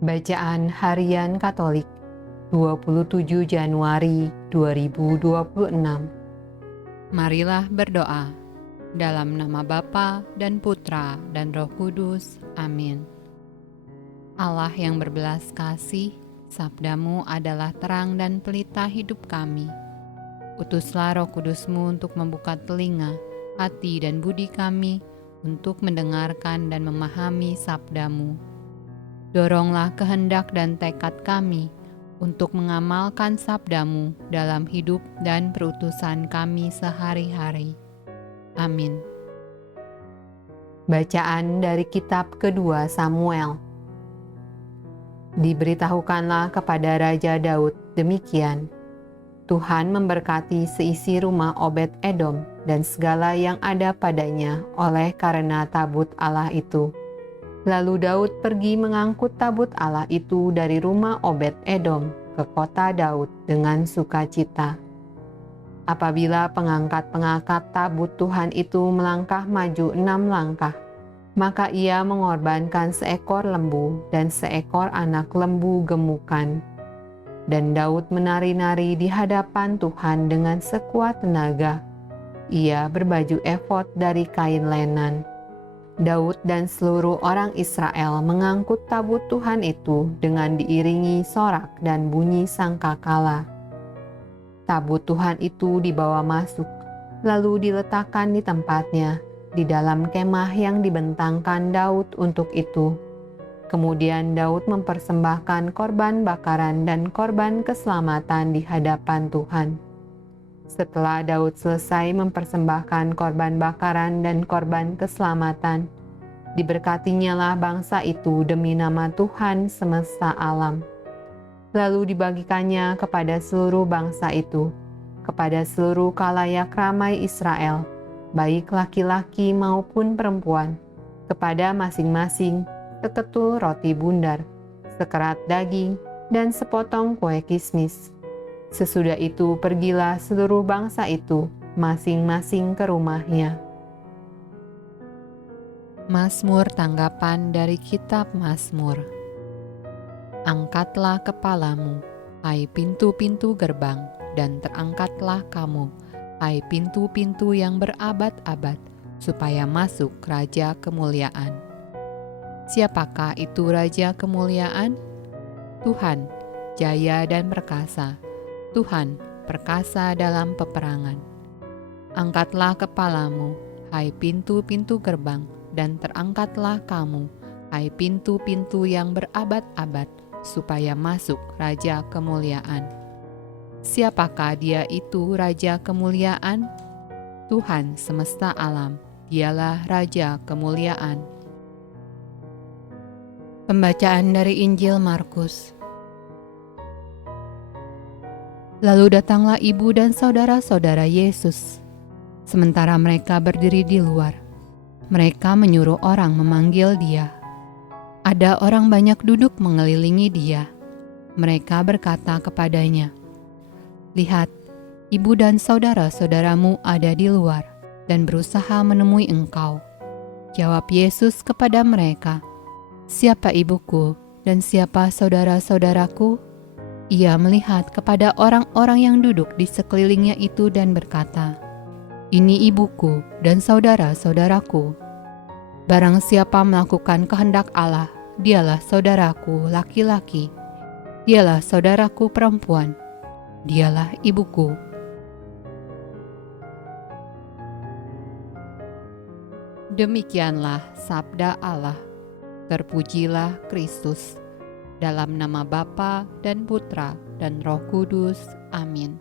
Bacaan Harian Katolik 27 Januari 2026. Marilah berdoa dalam nama Bapa dan Putra dan Roh Kudus. Amin. Allah yang berbelas kasih, sabdamu adalah terang dan pelita hidup kami. Utuslah Roh Kudusmu untuk membuka telinga, hati dan budi kami untuk mendengarkan dan memahami sabdamu. Doronglah kehendak dan tekad kami untuk mengamalkan sabdamu dalam hidup dan perutusan kami sehari-hari. Amin. Bacaan dari kitab kedua Samuel. Diberitahukanlah kepada Raja Daud demikian: Tuhan memberkati seisi rumah Obed-Edom dan segala yang ada padanya oleh karena tabut Allah itu. Lalu Daud pergi mengangkut tabut Allah itu dari rumah Obed-Edom ke kota Daud dengan sukacita. Apabila pengangkat-pengangkat tabut Tuhan itu melangkah maju 6 langkah, maka ia mengorbankan seekor lembu dan seekor anak lembu gemukan. Dan Daud menari-nari di hadapan Tuhan dengan sekuat tenaga. Ia berbaju efod dari kain lenan. Daud dan seluruh orang Israel mengangkut tabut Tuhan itu dengan diiringi sorak dan bunyi sangkakala. Tabut Tuhan itu dibawa masuk, lalu diletakkan di tempatnya, di dalam kemah yang dibentangkan Daud untuk itu. Kemudian Daud mempersembahkan korban bakaran dan korban keselamatan di hadapan Tuhan. Setelah Daud selesai mempersembahkan korban bakaran dan korban keselamatan, diberkatinyalah bangsa itu demi nama Tuhan semesta alam. Lalu dibagikannya kepada seluruh bangsa itu, kepada seluruh khalayak ramai Israel, baik laki-laki maupun perempuan, kepada masing-masing seketul roti bundar, sekerat daging, dan sepotong kue kismis. Sesudah itu pergilah seluruh bangsa itu masing-masing ke rumahnya. Mazmur tanggapan dari kitab Mazmur. Angkatlah kepalamu, hai pintu-pintu gerbang, dan terangkatlah kamu, hai pintu-pintu yang berabad-abad, supaya masuk Raja Kemuliaan. Siapakah itu Raja Kemuliaan? Tuhan, jaya dan perkasa. Tuhan, perkasa dalam peperangan. Angkatlah kepalamu, hai pintu-pintu gerbang, dan terangkatlah kamu, hai pintu-pintu yang berabad-abad, supaya masuk Raja Kemuliaan. Siapakah dia itu Raja Kemuliaan? Tuhan semesta alam, dialah Raja Kemuliaan. Pembacaan dari Injil Markus. Lalu datanglah ibu dan saudara-saudara Yesus. Sementara mereka berdiri di luar, mereka menyuruh orang memanggil dia. Ada orang banyak duduk mengelilingi dia. Mereka berkata kepadanya, "Lihat, ibu dan saudara-saudaramu ada di luar dan berusaha menemui engkau." Jawab Yesus kepada mereka, "Siapa ibuku dan siapa saudara-saudaraku?" Ia melihat kepada orang-orang yang duduk di sekelilingnya itu dan berkata, "Ini ibuku dan saudara-saudaraku. Barang siapa melakukan kehendak Allah, dialah saudaraku laki-laki, dialah saudaraku perempuan, dialah ibuku." Demikianlah sabda Allah. Terpujilah Kristus. Dalam nama Bapa dan Putra dan Roh Kudus. Amin.